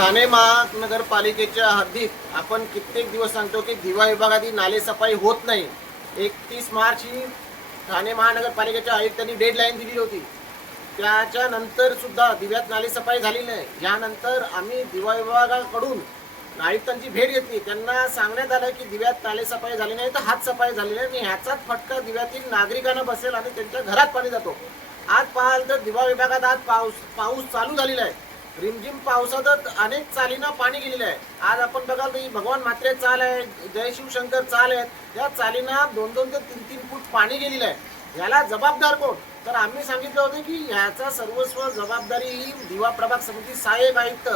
ठाणे महानगरपालिकेच्या हद्दीत आपण कित्येक दिवस सांगतो की दिवा विभागातील नालेसफाई होत नाही. 31 मार्च ही ठाणे महानगरपालिकेच्या आयुक्तांनी डेडलाईन दिली होती. त्याच्यानंतर सुद्धा दिव्यात नालेसफाई झाली नाही. यानंतर आम्ही दिवा विभागाकडून आयुक्तांची भेट घेतली. त्यांना सांगण्यात आलं की दिव्यात नालेसफाई झाली नाही तर हातसफाई झाली नाही आणि ह्याचाच फटका दिव्यातील नागरिकांना बसेल आणि त्यांच्या घरात पाणी जातो. आज पाहाल तर दिवा विभागात आज पाऊस चालू झालेला आहे. रिमझिम पावसातच अनेक चालींना पाणी गेलेलं आहे. आज आपण बघाल तर भगवान म्हात्रे चाल आहे, जय शिवशंकर चाल आहेत, या चालींना 2-2 ते 3-3 फूट पाणी गेलेलं आहे. याला जबाबदार कोण? तर आम्ही सांगितलं होतं की याचा सर्वस्व जबाबदारी ही दिवा प्रभाग समिती सहाय्यक आयुक्त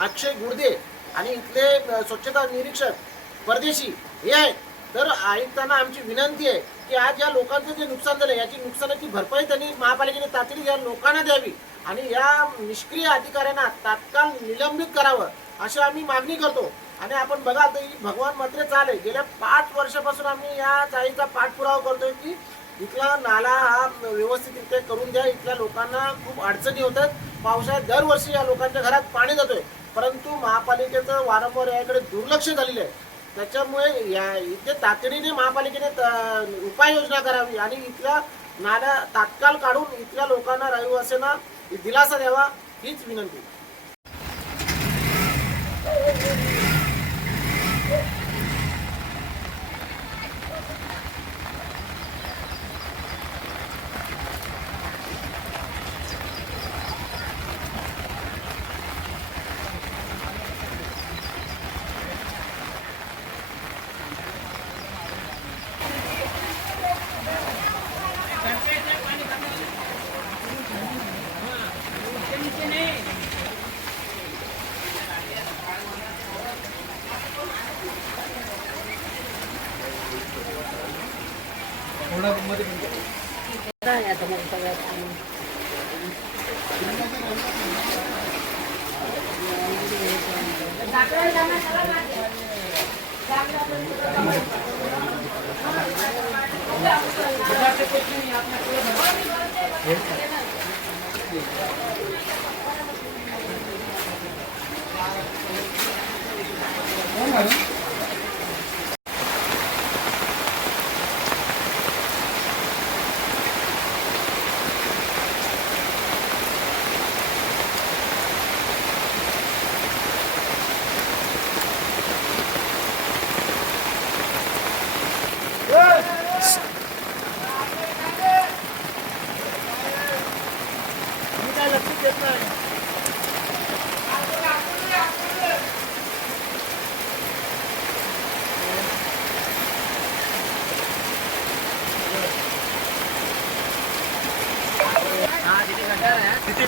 अक्षय गुडदे आणि इथले स्वच्छता निरीक्षक परदेशी हे आहेत. तर आयुक्तांना आमची विनंती आहे की आज या लोकांचं जे नुकसान झालं याची नुकसानाची भरपाई त्यांनी महापालिकेने तातडीने या लोकांना द्यावी आणि या निष्क्रिय अधिकाऱ्यांना तात्काळ निलंबित करावं अशी आम्ही मागणी करतो. आणि आपण बघा तर भगवान म्हात्रे चाल आहे, गेल्या 5 वर्षापासून आम्ही या चाळीचा पाठपुरावा करतोय की इथला नाला हा व्यवस्थितरित्या करून द्या. इथल्या लोकांना खूप अडचणी होतात. पावसाळ्यात दरवर्षी या लोकांच्या घरात पाणी जातोय, परंतु महापालिकेचं वारंवार याकडे दुर्लक्ष झालेलं आहे. त्याच्यामुळे या इथे तातडीने महापालिकेने उपाययोजना करावी आणि इथल्या नाल्या तात्काळ काढून इथल्या लोकांना रहिवाशांना दिलासा द्यावा हीच विनंती. तिथे